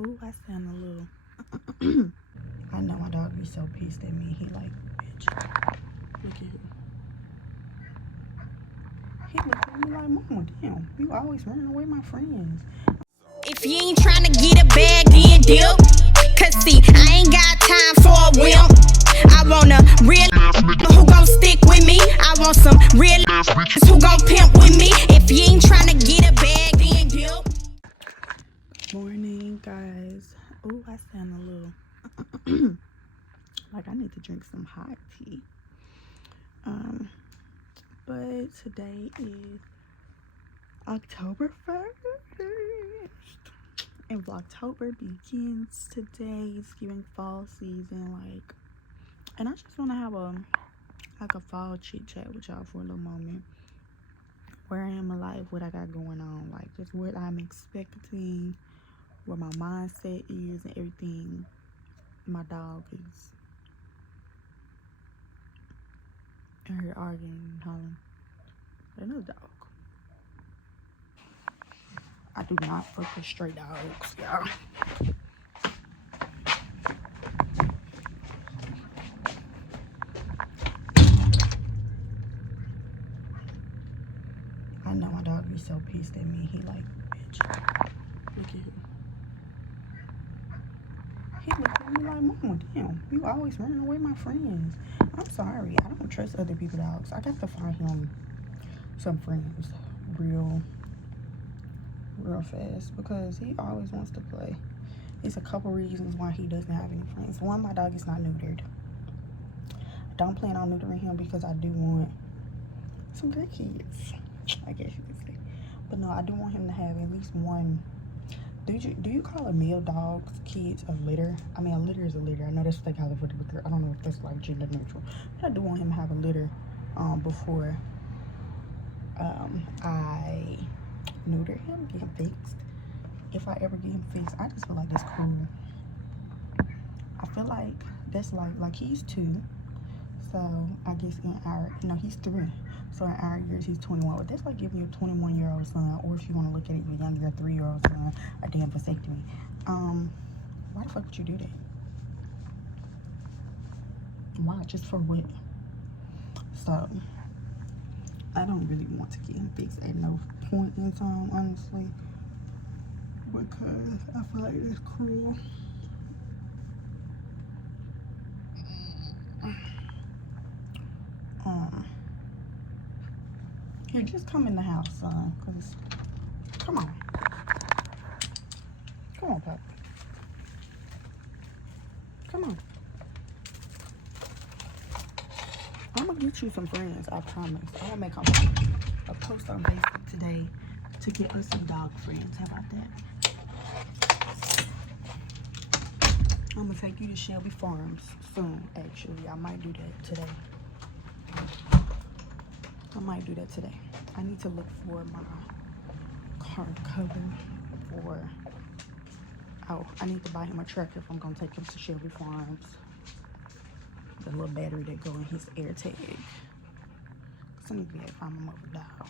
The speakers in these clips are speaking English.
Ooh, I sound a little. I know my dog be so pissed at me. He like, bitch. Look at him. He look at me like, mama, damn. You always running away my friends. If you ain't trying to get a bag, then dip. Cause see, I ain't got time for a wimp. I want a real who gon' stick with me. I want some real who gon' pimp with me. If you ain't trying to get a bag, then dip. Morning, guys. Ooh, I sound a little like I need to drink some hot tea. But today is October 1st. And Vlogtober begins today. It's giving fall season, like, and I just want to have a fall chit chat with y'all for a little moment. Where I am in life, what I got going on, like just what I'm expecting, where my mindset is, and everything. My dog is in here arguing and hollering. Another dog. I do not fuck with stray dogs, y'all. I know my dog be so pissed at me. He like, bitch. Look at him. He look at me like, mama, damn. You always running away my friends. I'm sorry. I don't trust other people's dogs. I got to find him some friends real fast because he always wants to play. There's a couple reasons why he doesn't have any friends. One, my dog is not neutered. I don't plan on neutering him because I do want some good kids, I guess you could say. But no, I do want him to have at least one. Do you call a male dog's kids a litter? I mean, a litter is a litter. I know that's what they call it for the litter. I don't know if that's like gender neutral. But I do want him to have a litter before I neuter him, get him fixed. If I ever get him fixed, I just feel like that's cool. I feel like that's like he's 2. So I guess in our, he's 3. So in our years, he's 21. But that's like giving your 21-year-old son, or if you want to look at it, your younger, your 3-year-old son, a damn vasectomy. Why the fuck would you do that? Why? Just for what? So I don't really want to get him fixed at no point in time, honestly, because I feel like it's cruel. Here, just come in the house, son, because, come on. Come on, Pop. Come on. I'm going to get you some friends, I promise. I'm going to make a post on Facebook today to get us some dog friends. How about that? I'm going to take you to Shelby Farms soon, actually. I might do that today. I need to look for my car cover for, I need to buy him a tractor if I'm going to take him to Shelby Farms. The little battery that go in his air tag. Cause I need to be able to find my mother dog.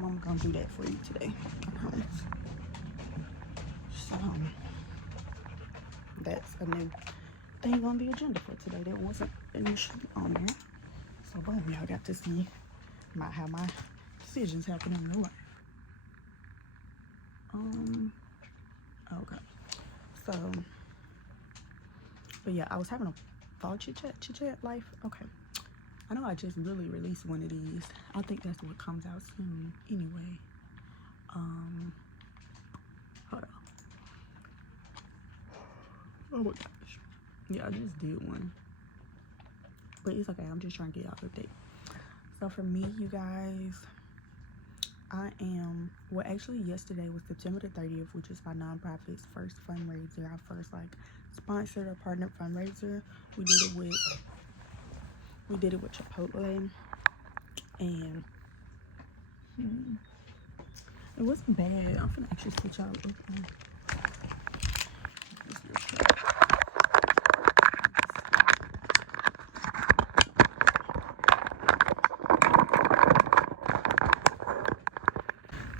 I'm gonna do that for you today, I promise. So that's a new thing on the agenda for today that wasn't initially on there. So boom, y'all got to see how my decisions happen in real life. Okay. So, but yeah, I was having a fall chit chat life. Okay. I know I just really released one of these. I think that's what comes out soon anyway. Hold on. Oh my gosh. Yeah, I just did one. But it's okay. I'm just trying to get y'all update. So for me, you guys, actually yesterday was September the 30th, which is my nonprofit's first fundraiser. Our first sponsored or partner fundraiser. We did it with Chipotle, and it wasn't bad. I'm gonna actually switch out.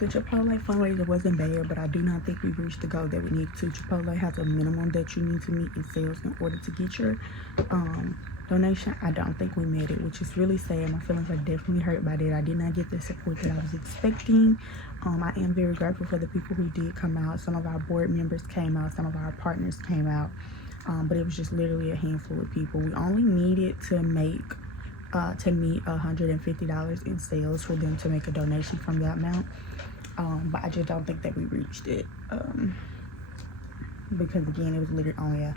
the Chipotle fundraiser wasn't bad, but I do not think we reached the goal that we need to. Chipotle has a minimum that you need to meet in sales in order to get your donation. I don't think we made it, which is really sad. My feelings are definitely hurt by that. I did not get the support that I was expecting. I am very grateful for the people who did come out. Some of our board members came out, some of our partners came out, but it was just literally a handful of people. We only needed to meet $150 in sales for them to make a donation from that amount, but I just don't think that we reached it, because again, it was literally only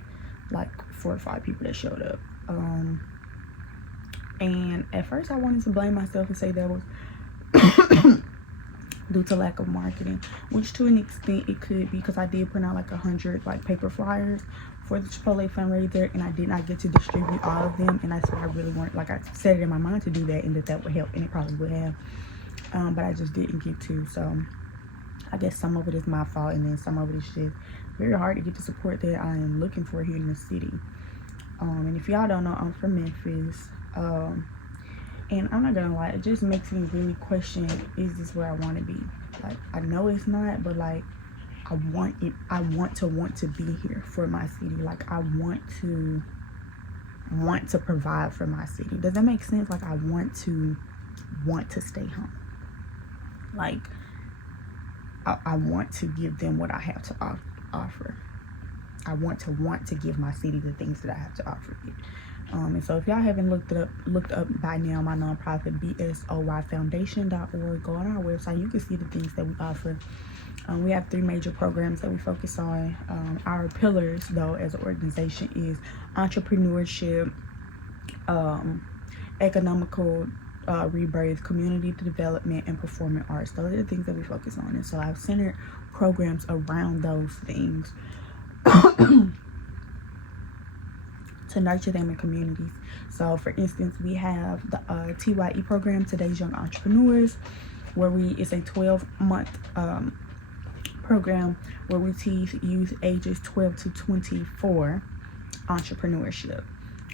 like 4 or 5 people that showed up. And at first I wanted to blame myself and say that was due to lack of marketing, which to an extent it could be, because I did print out like 100 like paper flyers for the Chipotle fundraiser, and I did not get to distribute all of them, and that's what I really wanted. Like, I set it in my mind to do that, and that would help, and it probably would have, but I just didn't get to. So I guess some of it is my fault, and then some of it is just very hard to get the support that I am looking for here in the city. And if y'all don't know, I'm from Memphis, and I'm not gonna lie, it just makes me really question, is this where I want to be? Like, I know it's not, but like, I want to be here for my city. Like, I want to provide for my city. Does that make sense? Like, I want to stay home. Like, I want to give them what I have to offer. I want to give my city the things that I have to offer it. And so if y'all haven't looked up by now, my nonprofit bsoyfoundation.org, go on our website. You can see the things that we offer. We have 3 major programs that we focus on. Our pillars, though, as an organization is entrepreneurship, economical rebirth, community development, and performing arts. Those are the things that we focus on. And so I've centered programs around those things to nurture them in communities. So for instance, we have the TYE program, Today's Young Entrepreneurs, where it's a 12-month program where we teach youth ages 12 to 24 entrepreneurship.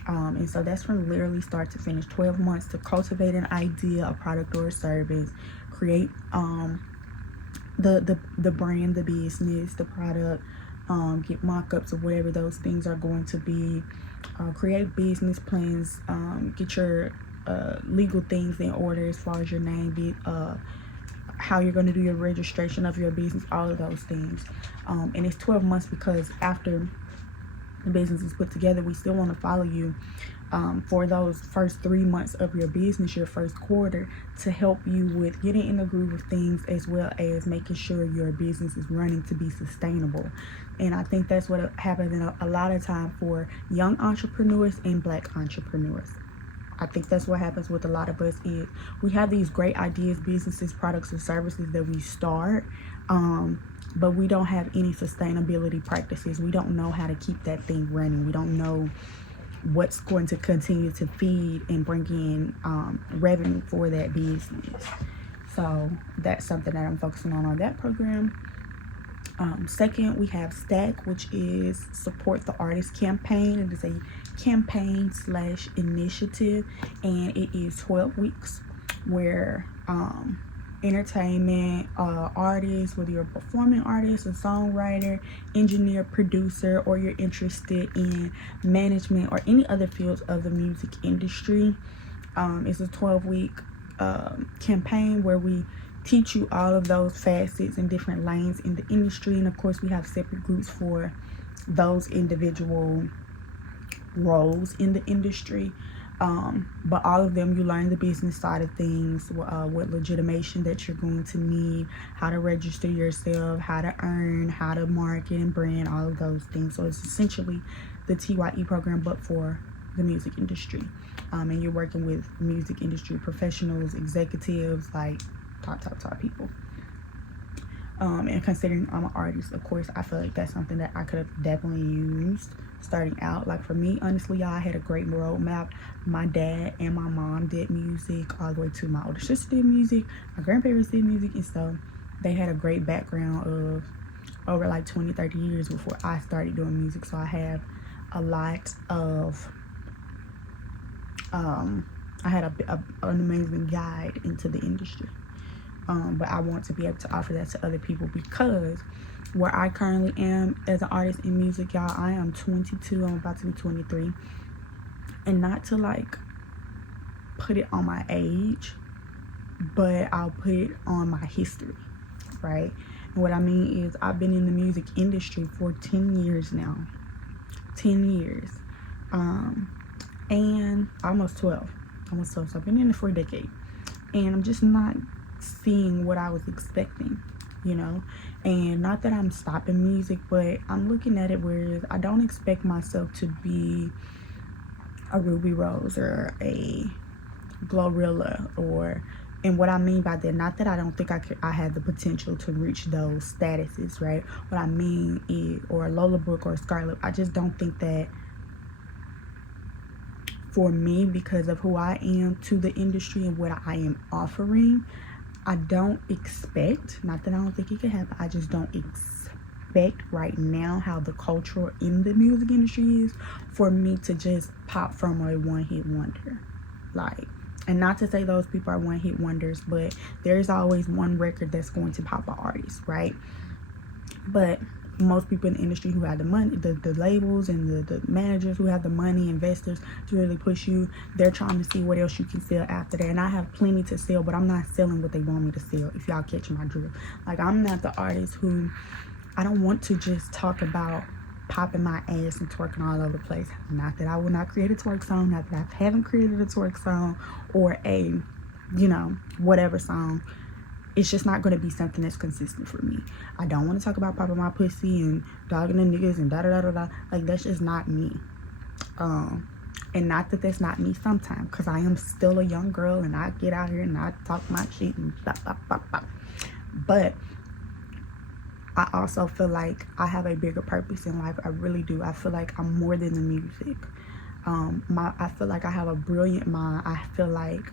And so that's from literally start to finish, 12 months to cultivate an idea, a product or a service, create the brand, the business, the product, get mock-ups of whatever those things are going to be, create business plans, get your legal things in order as far as your name, how you're going to do your registration of your business, all of those things. And it's 12 months because after the business is put together, we still want to follow you for those first 3 months of your business, your first quarter, to help you with getting in the groove of things, as well as making sure your business is running to be sustainable. And I think that's what happens in a lot of time for young entrepreneurs and Black entrepreneurs. I think that's what happens with a lot of us is we have these great ideas, businesses, products, and services that we start, but we don't have any sustainability practices. We don't know how to keep that thing running. We don't know what's going to continue to feed and bring in revenue for that business. So that's something that I'm focusing on that program. Second, we have STACK, which is Support the Artist Campaign. It is a campaign/initiative, and it is 12 weeks where entertainment artists, whether you're a performing artist, a songwriter, engineer, producer, or you're interested in management or any other fields of the music industry, it's a 12-week campaign where we teach you all of those facets and different lanes in the industry. And of course, we have separate groups for those individual roles in the industry, but all of them, you learn the business side of things, what legitimation that you're going to need, how to register yourself, how to earn, how to market and brand, all of those things. So it's essentially the TYE program, but for the music industry, and you're working with music industry professionals, executives, like top people. And considering I'm an artist, of course, I feel like that's something that I could have definitely used starting out. Like for me, honestly, I had a great roadmap. My dad and my mom did music, all the way to my older sister did music, my grandparents did music, and so they had a great background of over like 20-30 years before I started doing music. So I have a lot of I had an amazing guide into the industry. but I want to be able to offer that to other people, because where I currently am as an artist in music, y'all, I am 22. I'm about to be 23. And not to like put it on my age, but I'll put it on my history, right? And what I mean is, I've been in the music industry for 10 years now. 10 years. And almost 12. So I've been in it for a decade. And I'm just not seeing what I was expecting, you know? And not that I'm stopping music, but I'm looking at it where I don't expect myself to be a Ruby Rose or a Glorilla, or, and what I mean by that, not that I don't think I have the potential to reach those statuses, right? What I mean is, or a Lola Brooke or a Scarlett, I just don't think that for me, because of who I am to the industry and what I am offering, I don't expect, not that I don't think it can happen, I just don't expect right now how the culture in the music industry is, for me to just pop from a one-hit wonder. Like, and not to say those people are one-hit wonders, but there's always one record that's going to pop an artist, right? But most people in the industry who have the money, the labels and the managers who have the money, investors to really push you, they're trying to see what else you can sell after that. And I have plenty to sell, but I'm not selling what they want me to sell, if y'all catch my drift. Like, I'm not the artist who, I don't want to just talk about popping my ass and twerking all over the place. Not that I will not create a twerk song, not that I haven't created a twerk song or a, you know, whatever song. It's just not going to be something that's consistent for me. I don't want to talk about popping my pussy and dogging the niggas and da-da-da-da-da. Like, that's just not me. And not that that's not me sometimes, because I am still a young girl and I get out here and I talk my shit and blah, blah, blah, blah. But I also feel like I have a bigger purpose in life. I really do. I feel like I'm more than the music. I feel like I have a brilliant mind. I feel like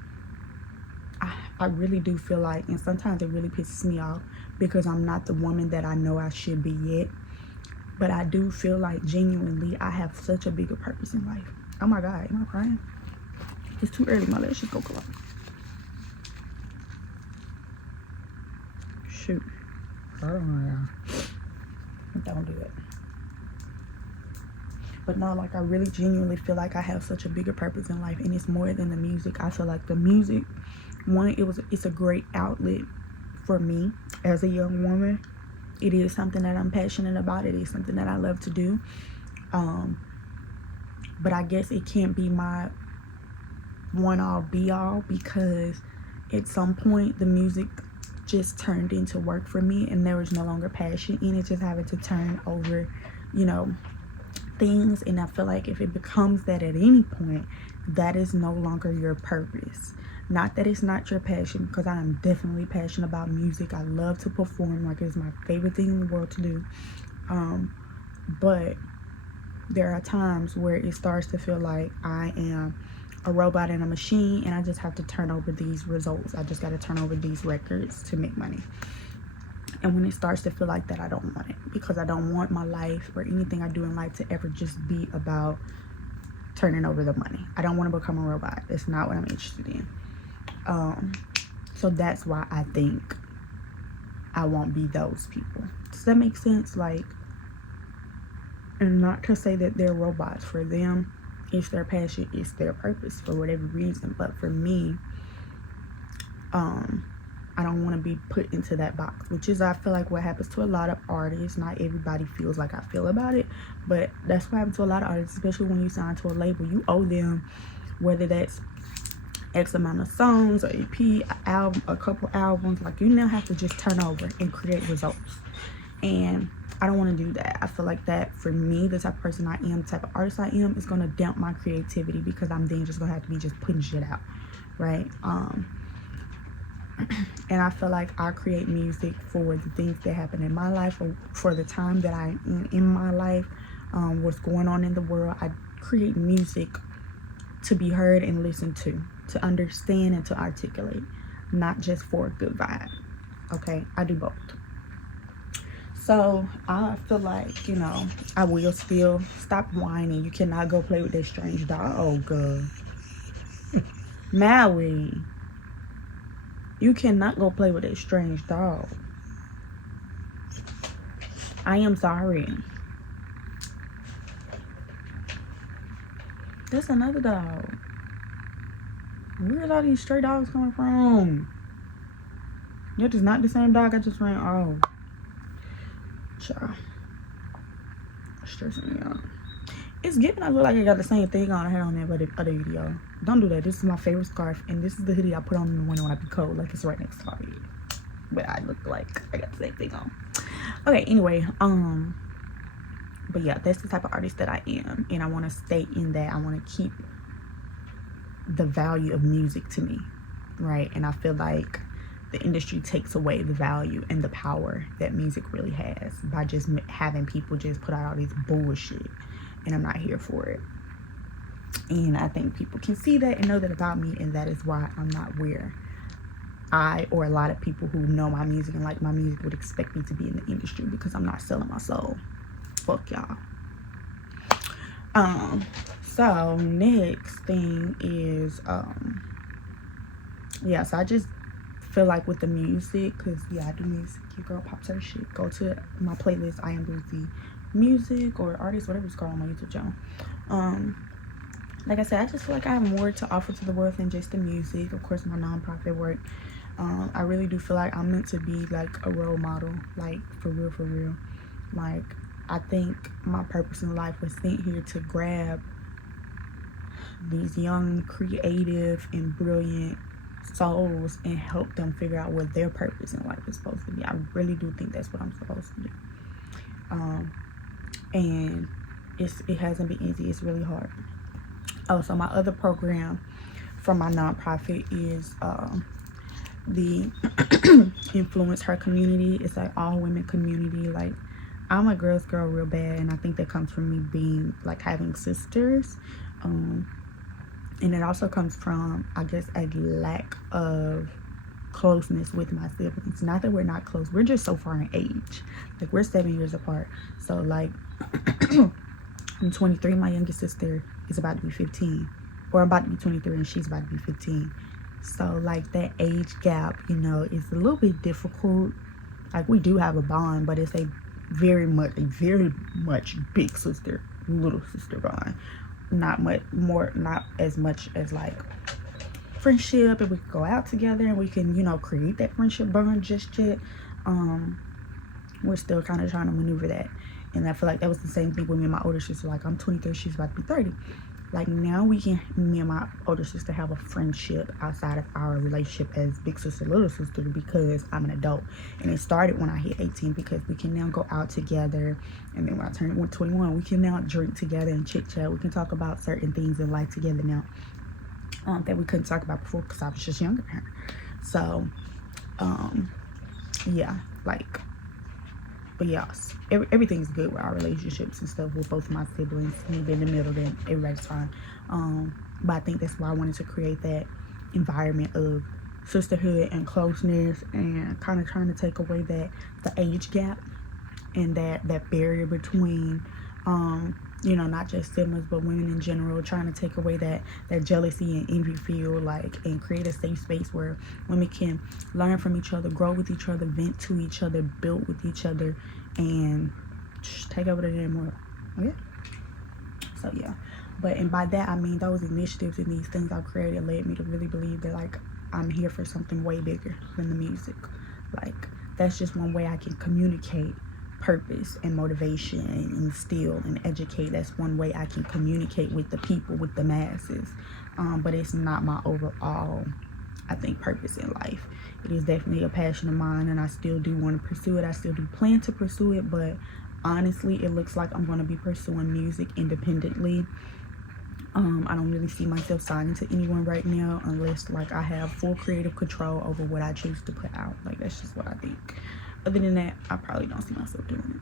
I really do feel like, and sometimes it really pisses me off because I'm not the woman that I know I should be yet. But I do feel like genuinely I have such a bigger purpose in life. Oh my God, am I crying? It's too early. My lashes go close. Shoot. I don't know, y'all. Don't do it. But no, like, I really genuinely feel like I have such a bigger purpose in life, and it's more than the music. I feel like the music, one, it's a great outlet for me as a young woman. It is something that I'm passionate about. It is something that I love to do. But I guess it can't be my one-all be-all, because at some point the music just turned into work for me, and there was no longer passion in it, just having to turn over, you know, things. And I feel like if it becomes that at any point, that is no longer your purpose. Not that it's not your passion, because I am definitely passionate about music. I love to perform. Like, it's my favorite thing in the world to do. But there are times where it starts to feel like I am a robot and a machine, and I just have to turn over these results. I just got to turn over these records to make money. And when it starts to feel like that, I don't want it, because I don't want my life or anything I do in life to ever just be about turning over the money. I don't want to become a robot. That's not what I'm interested in. So that's why I think I won't be those people. Does that make sense? Like, and not to say that they're robots. For them, it's their passion, it's their purpose for whatever reason. But for me, I don't want to be put into that box, which is, I feel like, what happens to a lot of artists. Not everybody feels like I feel about it, but that's what happens to a lot of artists, especially when you sign to a label. You owe them, whether that's X amount of songs, or EP, an album, a couple albums. Like, you now have to just turn over and create results. And I don't want to do that. I feel like that, for me, the type of person I am, the type of artist I am, is going to damp my creativity, because I'm then just going to have to be just putting shit out, right? And I feel like I create music for the things that happen in my life, or for the time that I'm in my life, what's going on in the world. I create music to be heard and listened to understand and to articulate, not just for a good vibe. Okay, I do both. So I feel like, you know, I will still stop whining. You cannot go play with that strange dog. Oh, God. Maui. You cannot go play with that strange dog. I am sorry. That's another dog. Where's all these stray dogs coming from? That is not the same dog I just ran off. Child. Stressing me out. It's giving. I look like I got the same thing on I had on that other video. Don't do that. This is my favorite scarf, and this is the hoodie I put on in the winter when I be cold. Like, it's right next to my bed. But I look like I got the same thing on. Okay, anyway, but yeah, that's the type of artist that I am, and I want to stay in that. I want to keep the value of music to me, right? And I feel like the industry takes away the value and the power that music really has by just having people just put out all these bullshit, and I'm not here for it. And I think people can see that and know that about me, and that is why I'm not where I or a lot of people who know my music and like my music would expect me to be in the industry, because I'm not selling my soul. Fuck y'all. So next thing is yeah, so I just feel like with the music, because yeah, I do music. Your girl pops her shit. Go to my playlist, IamBreeZe Music or Artist, whatever it's called, on my YouTube channel. Like I said, I just feel like I have more to offer to the world than just the music. Of course, my nonprofit work. I really do feel like I'm meant to be like a role model, like for real. Like, I think my purpose in life was sent here to grab these young, creative, and brilliant souls and help them figure out what their purpose in life is supposed to be. I really do think that's what I'm supposed to do. And it hasn't been easy. It's really hard. Oh, so my other program from my nonprofit is the Influence Her community. It's like all women community. Like, I'm a girl's girl real bad, and I think that comes from me being like having sisters, and it also comes from, I guess, a lack of closeness with my siblings. Not that we're not close, we're just so far in age. Like, we're 7 years apart. So like I'm 23, my youngest sister is about to be 15, or about to be 23 and she's about to be 15. So like that age gap, you know, is a little bit difficult. Like, we do have a bond, but it's a very much big sister, little sister bond. Not as much as like friendship, and we can go out together and we can, you know, create that friendship bond just yet. We're still kind of trying to maneuver that. And I feel like that was the same thing with me and my older sister. Like, I'm 23, she's about to be 30. Like, now me and my older sister have a friendship outside of our relationship as big sister, little sister, because I'm an adult. And it started when I hit 18, because we can now go out together. And then when I turned 21, we can now drink together and chit chat. We can talk about certain things in life together now that we couldn't talk about before, because I was just younger than her. So yeah, like, but yes, everything's good with our relationships and stuff with both of my siblings. Me in the middle, then everybody's fine. But I think that's why I wanted to create that environment of sisterhood and closeness, and kind of trying to take away the age gap and that barrier between you know, not just siblings but women in general, trying to take away that jealousy and envy feel, like, and create a safe space where women can learn from each other, grow with each other, vent to each other, build with each other, and just take over the damn world. Yeah. So yeah, and by that I mean those initiatives and these things I've created led me to really believe that, like, I'm here for something way bigger than the music. Like, that's just one way I can communicate purpose and motivation and instill and educate. That's one way I can communicate with the people, with the masses. But it's not my overall, I think, purpose in life. It is definitely a passion of mine, and I still do want to pursue it. I still do plan to pursue it, but honestly, it looks like I'm going to be pursuing music independently. I don't really see myself signing to anyone right now, unless, like, I have full creative control over what I choose to put out. Like, that's just what I think. Other than that, I probably don't see myself doing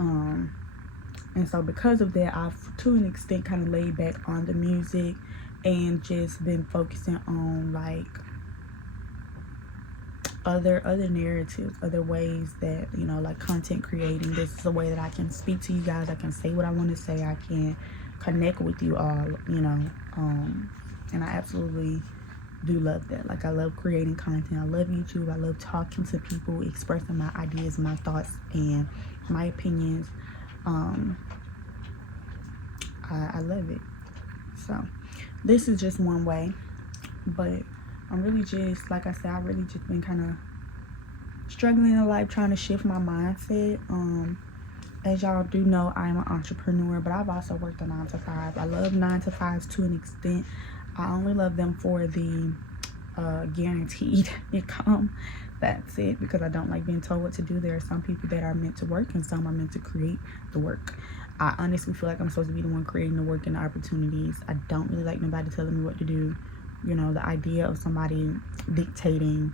it. And so because of that, I've to an extent kind of laid back on the music and just been focusing on, like, other narratives, other ways that, you know, like content creating. This is a way that I can speak to you guys. I can say what I want to say. I can connect with you all, you know. And I absolutely do love that. Like, I love creating content. I love YouTube. I love talking to people, expressing my ideas, my thoughts, and my opinions. I love it. So this is just one way, but I'm really just, like I said, I really just been kind of struggling in life, trying to shift my mindset. As y'all do know, I'm an entrepreneur, but I've also worked a 9 to 5. I love 9 to 5s to an extent. I only love them for the guaranteed income. That's it, because I don't like being told what to do. There are some people that are meant to work and some are meant to create the work. I honestly feel like I'm supposed to be the one creating the work and the opportunities. I don't really like nobody telling me what to do. You know, the idea of somebody dictating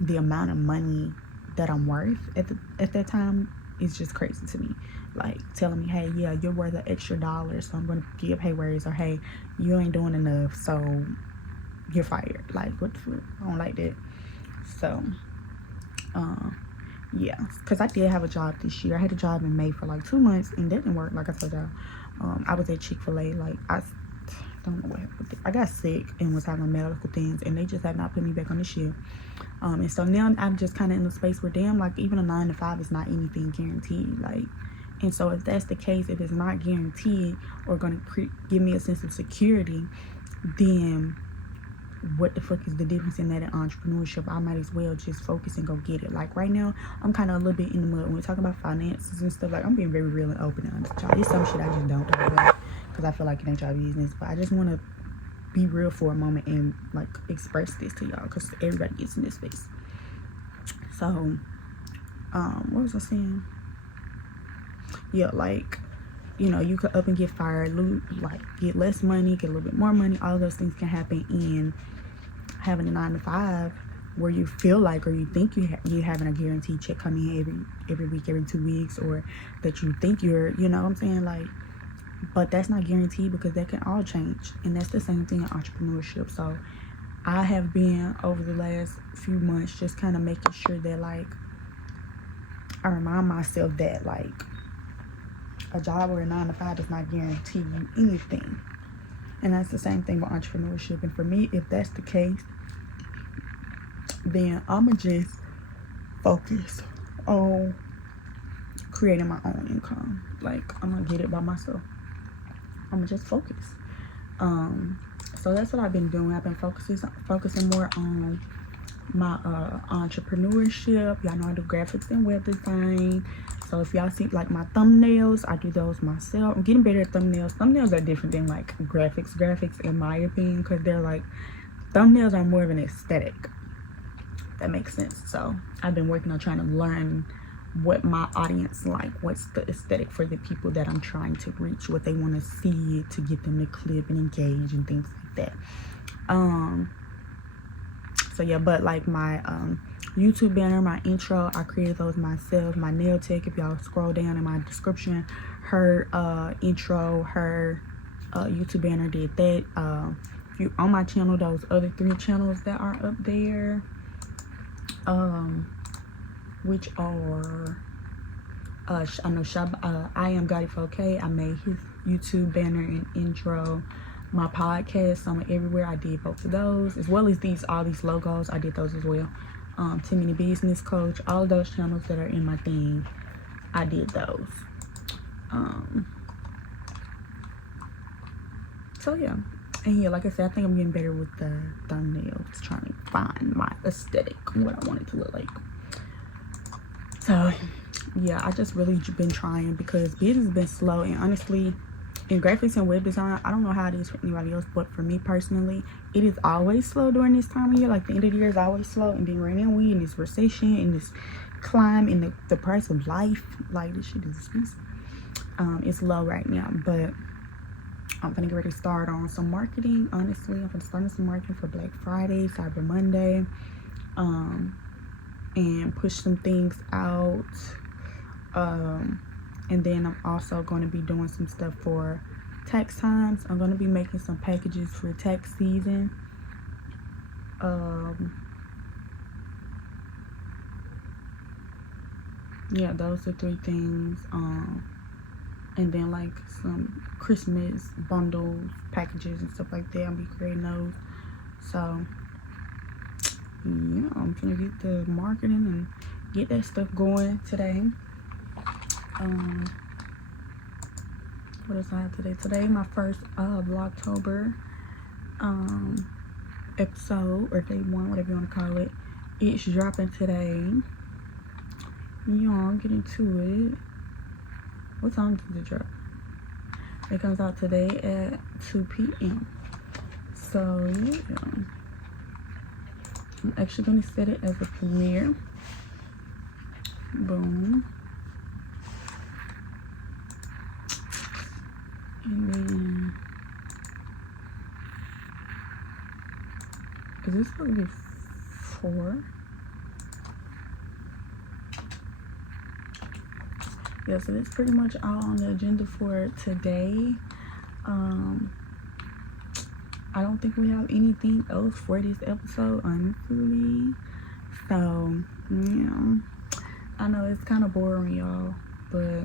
the amount of money that I'm worth at that time is just crazy to me. Like, telling me, hey, yeah, you're worth an extra $1, so I'm going to give pay raise, or hey, you ain't doing enough, so you're fired. Like, what the fuck? I don't like that. So yeah, because I did have a job this year. I had a job in May for like 2 months, and that didn't work. Like I told y'all, I was at Chick-fil-A. Like, I don't know what happened. I got sick and was having medical things, and they just have not put me back on the shift. And so now I'm just kind of in a space where, damn, like, even a 9 to 5 is not anything guaranteed. Like, and so if that's the case, if it's not guaranteed or going to give me a sense of security, then what the fuck is the difference in that in entrepreneurship? I might as well just focus and go get it. Like, right now, I'm kind of a little bit in the mud when we're talking about finances and stuff. Like, I'm being very real and open and honest with y'all. It's some shit I just don't talk about because I feel like it ain't y'all business. But I just want to be real for a moment and, like, express this to y'all, because everybody gets in this space. So, what was I saying? Yeah, like, you know, you could up and get fired, like, get less money, get a little bit more money. All of those things can happen in having a 9 to 5, where you feel like, or you think you're having a guaranteed check coming in every week, every 2 weeks, or that you think you're, you know what I'm saying, like, but that's not guaranteed, because that can all change. And that's the same thing in entrepreneurship. So I have been, over the last few months, just kind of making sure that, like, I remind myself that, like, a job or a 9 to 5 does not guarantee you anything. And that's the same thing with entrepreneurship. And for me, if that's the case, then I'ma just focus on creating my own income. Like, I'm gonna get it by myself. I'm gonna just focus. So that's what I've been doing. I've been focusing more on my entrepreneurship. Y'all know I do graphics and web design. So if y'all see, like, my thumbnails, I do those myself. I'm getting better at thumbnails. Thumbnails are different than, like, graphics in my opinion, because they're like, thumbnails are more of an aesthetic. That makes sense. So I've been working on trying to learn what my audience like, what's the aesthetic for the people that I'm trying to reach, what they want to see to get them to click and engage and things like that. So yeah, but like my YouTube banner, my intro, I created those myself. My nail tech, if y'all scroll down in my description, her intro, her YouTube banner did that. If you on my channel, those other 3 channels that are up there, which are I know IamBreeZe. I made his YouTube banner and intro. My podcast, I'm everywhere. I did both of those, as well as all these logos. I did those as well. Too Many Business Coach, all of those channels that are in my thing, I did those. So yeah, and yeah, like I said, I think I'm getting better with the thumbnails, trying to find my aesthetic, what I want it to look like. So yeah, I just really been trying, because business has been slow, and honestly, in graphics and web design, I don't know how it is for anybody else, but for me personally, it is always slow during this time of year. Like, the end of the year is always slow, and then right now we in this recession, in this climb, in the price of life. Like, this shit is expensive. It's low right now, but I'm gonna get ready to start on some marketing. Honestly, I'm gonna start on some marketing for Black Friday, Cyber Monday, and push some things out. And then I'm also going to be doing some stuff for tax times. I'm going to be making some packages for tax season. Yeah, those are 3 things. And then, like, some Christmas bundles, packages and stuff like that. I'll be creating those. So yeah, I'm gonna get the marketing and get that stuff going today. What is I today? Today my first Vlogtober episode, or day one, whatever you want to call it. It's dropping today. Y'all get into it. What time does it drop? It comes out today at 2 p.m. So yeah, I'm actually gonna set it as a premiere. Boom. And then, is this supposed to be 4? Yeah, so that's pretty much all on the agenda for today. I don't think we have anything else for this episode, honestly. So, yeah. I know it's kind of boring, y'all, but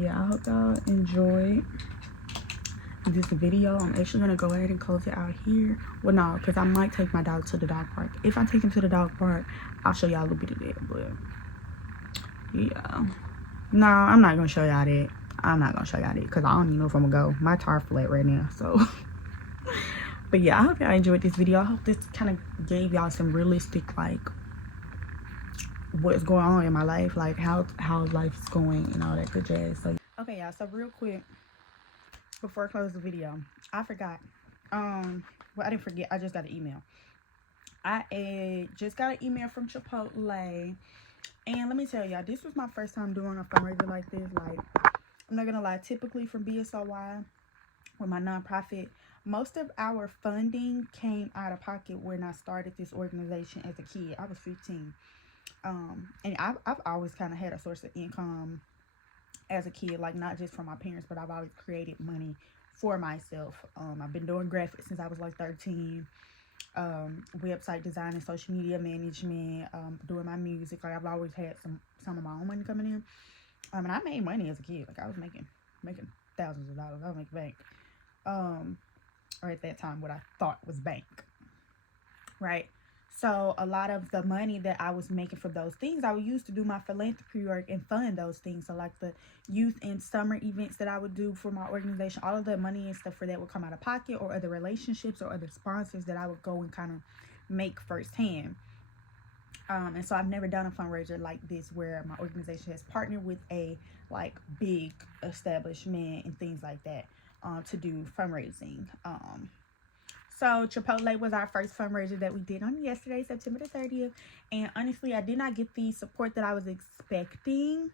yeah, I hope y'all enjoyed this video. I'm actually gonna go ahead and close it out here. Well, no, because I might take my dog to the dog park. If I take him to the dog park, I'll show y'all a little bit of that. But yeah, no, I'm not gonna show y'all that. I'm not gonna show y'all that because I don't even know if I'm gonna go. My tire flat right now, so but yeah, I hope y'all enjoyed this video. I hope this kind of gave y'all some realistic, like, what's going on in my life, like how life's going and all that good jazz. So okay, y'all, so real quick before I close the video, I forgot, well, I didn't forget, I just got an email. I just got an email from Chipotle, and let me tell y'all, this was my first time doing a fundraiser like this. Like, I'm not gonna lie, typically from BSOY with my nonprofit, most of our funding came out of pocket when I started this organization as a kid. I was 15. And I've always kind of had a source of income as a kid, like not just from my parents, but I've always created money for myself. I've been doing graphics since I was like 13, website design and social media management, doing my music. Like, I've always had some of my own money coming in. And I made money as a kid. Like, I was making thousands of dollars. I was making bank. Or at that time, what I thought was bank, right? So a lot of the money that I was making for those things, I would use to do my philanthropy work and fund those things. So like the youth and summer events that I would do for my organization, all of the money and stuff for that would come out of pocket, or other relationships or other sponsors that I would go and kind of make firsthand. And so I've never done a fundraiser like this where my organization has partnered with a like big establishment and things like that to do fundraising. So Chipotle was our first fundraiser that we did on yesterday, September the 30th. And honestly, I did not get the support that I was expecting.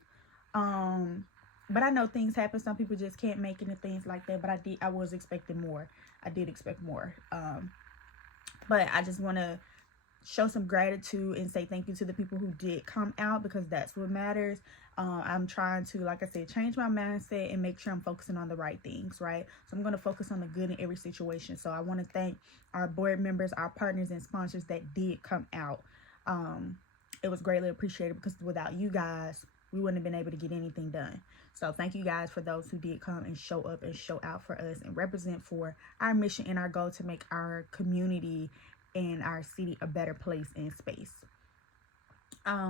But I know things happen. Some people just can't make it and things like that. But I was expecting more. I did expect more. But I just want to show some gratitude and say thank you to the people who did come out, because that's what matters. I'm trying to, like I said, change my mindset and make sure I'm focusing on the right things, right? So I'm going to focus on the good in every situation. So I want to thank our board members, our partners and sponsors that did come out. It was greatly appreciated, because without you guys, we wouldn't have been able to get anything done. So thank you guys for those who did come and show up and show out for us and represent for our mission and our goal to make our community and our city a better place and space.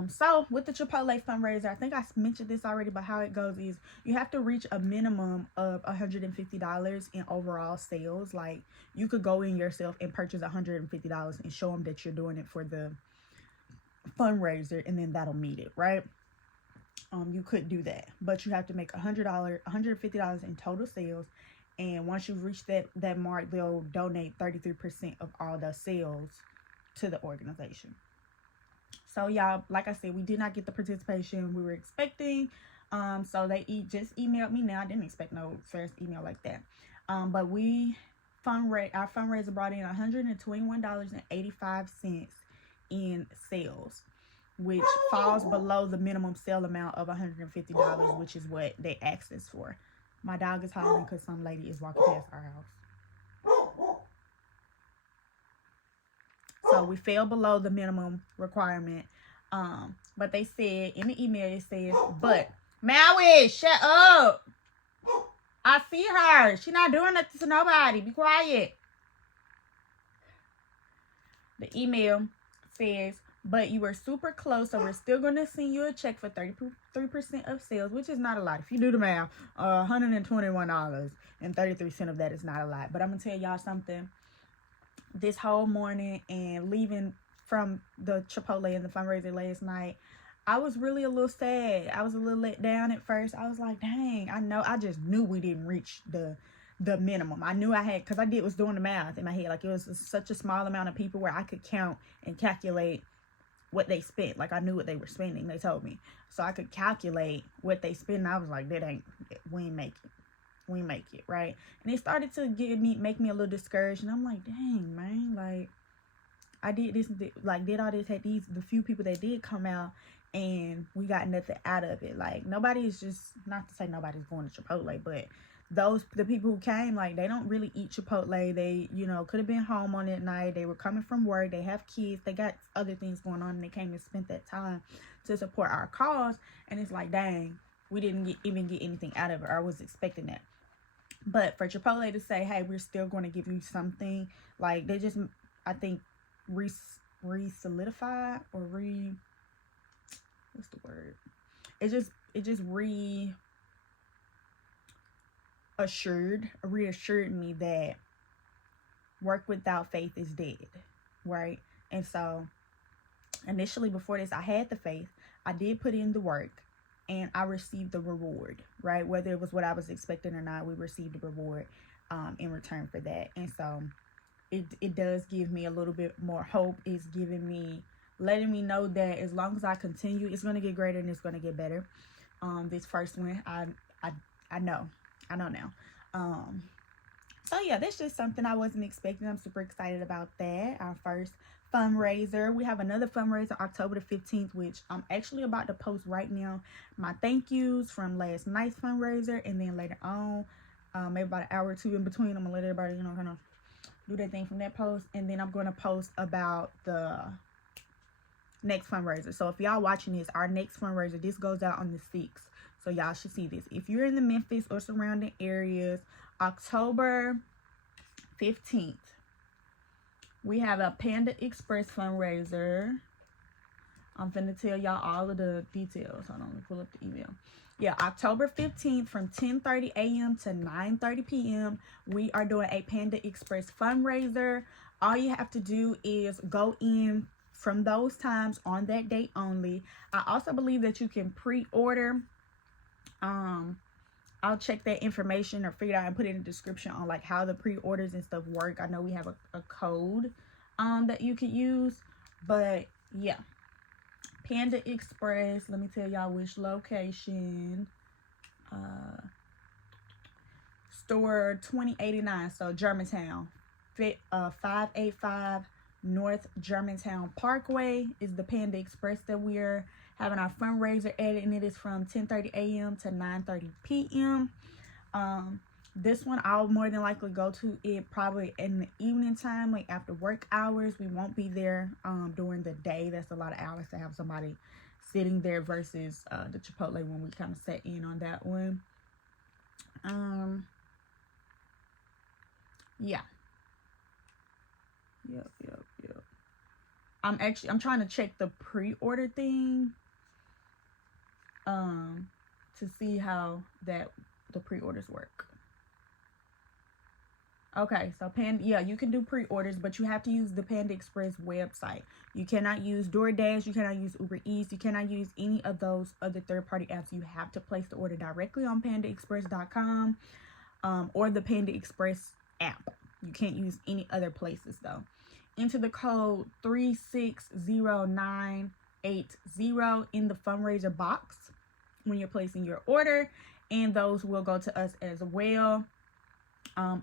So with the Chipotle fundraiser, I think I mentioned this already, but how it goes is you have to reach a minimum of $150 in overall sales. Like, you could go in yourself and purchase $150 and show them that you're doing it for the fundraiser, and then that'll meet it, right? You could do that, but you have to make $150 in total sales. And once you reach that mark, they'll donate 33% of all the sales to the organization. So y'all, like I said, we did not get the participation we were expecting. So they just emailed me now. I didn't expect no first email like that. But our fundraiser brought in $121.85 in sales, which falls below the minimum sale amount of $150, which is what they asked us for. My dog is hollering because some lady is walking past our house. So we fell below the minimum requirement. But they said in the email, it says, but Maui, shut up. I see her. She not doing nothing to nobody. Be quiet. The email says, but you were super close, so we're still going to send you a check for 33% of sales, which is not a lot. If you do the math, $121.33 of that is not a lot. But I'm going to tell y'all something. This whole morning and leaving from the Chipotle and the fundraiser last night, I was really a little sad. I was a little let down at first. I was like, dang, I just knew we didn't reach the minimum. I knew I had, because I was doing the math in my head. Like, it was such a small amount of people where I could count and calculate what they spent. Like, I knew what they were spending. They told me. So I could calculate what they spent. And I was like, we ain't make it. We make it, right? And it started to make me a little discouraged. And I'm like, dang, man, like, I did this, like, did all this, had the few people that did come out, and we got nothing out of it. Like, nobody's just, not to say nobody's going to Chipotle, but the people who came, like, they don't really eat Chipotle. They, could have been home on that night. They were coming from work. They have kids. They got other things going on, and they came and spent that time to support our cause. And it's like, dang, we didn't even get anything out of it. I was expecting that. But for Chipotle to say, hey, we're still going to give you something, like, they just, I think, re-solidified or what's the word? It just reassured me that work without faith is dead, right? And so initially, before this, I had the faith. I did put in the work, and I received the reward, right? Whether it was what I was expecting or not, we received the reward in return for that. And so it does give me a little bit more hope. It's letting me know that as long as I continue, it's going to get greater and it's going to get better. This first one, I know now. So yeah, that's just something I wasn't expecting. I'm super excited about that. Our first fundraiser. We have another fundraiser October the 15th, which I'm actually about to post right now. My thank yous from last night's fundraiser, and then later on, maybe about an hour or two in between, I'm gonna let everybody, kind of do that thing from that post, and then I'm going to post about the next fundraiser. So if y'all watching this, our next fundraiser, this goes out on the 6th, so y'all should see this. If you're in the Memphis or surrounding areas, October 15th, we have a Panda Express fundraiser. I'm finna tell y'all all of the details. Hold on, let me pull up the email. Yeah, October 15th from 10:30 a.m. to 9:30 p.m. we are doing a Panda Express fundraiser. All you have to do is go in from those times on that date only. I also believe that you can pre-order. I'll check that information or figure it out and put it in the description on like how the pre-orders and stuff work. I know we have a code that you could use, but yeah. Panda Express, let me tell y'all which location. Store 2089, so Germantown. 585 North Germantown Parkway is the Panda Express that we're having our fundraiser at, and it is from 10:30 a.m. to 9:30 p.m. This one I'll more than likely go to it probably in the evening time, like after work hours. We won't be there during the day. That's a lot of hours to have somebody sitting there versus the Chipotle when we kind of sat in on that one. Yeah. Yep. I'm trying to check the pre-order thing to see how the pre-orders work. Okay, so you can do pre-orders, but you have to use the Panda Express website. You cannot use DoorDash, you cannot use Uber Eats, you cannot use any of those other third-party apps. You have to place the order directly on pandaexpress.com or the Panda Express app. You can't use any other places though. Enter the code 360980 in the fundraiser box when you're placing your order, and those will go to us as well.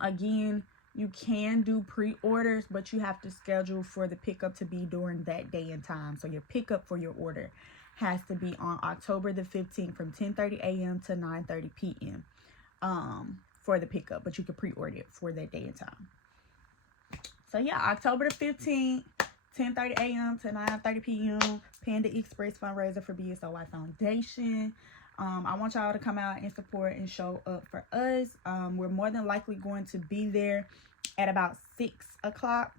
Again, you can do pre-orders, but you have to schedule for the pickup to be during that day and time. So your pickup for your order has to be on October the 15th from 10:30 a.m. to 9:30 p.m. For the pickup, but you can pre-order it for that day and time. So yeah, October the 15th, 10:30 a.m. to 9:30 p.m. Panda Express fundraiser for BSOY Foundation. I want y'all to come out and support and show up for us. We're more than likely going to be there at about 6 o'clock.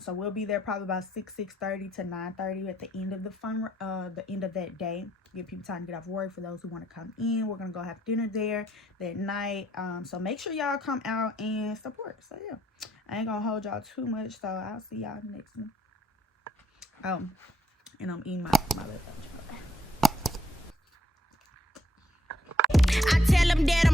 So we'll be there probably about 6:30 to 9:30 at the end of the end of that day. Give people time to get off work. For those who want to come in, we're gonna go have dinner there that night. So make sure y'all come out and support. So yeah, I ain't gonna hold y'all too much. So I'll see y'all next one. And I'm eating my left. I tell them that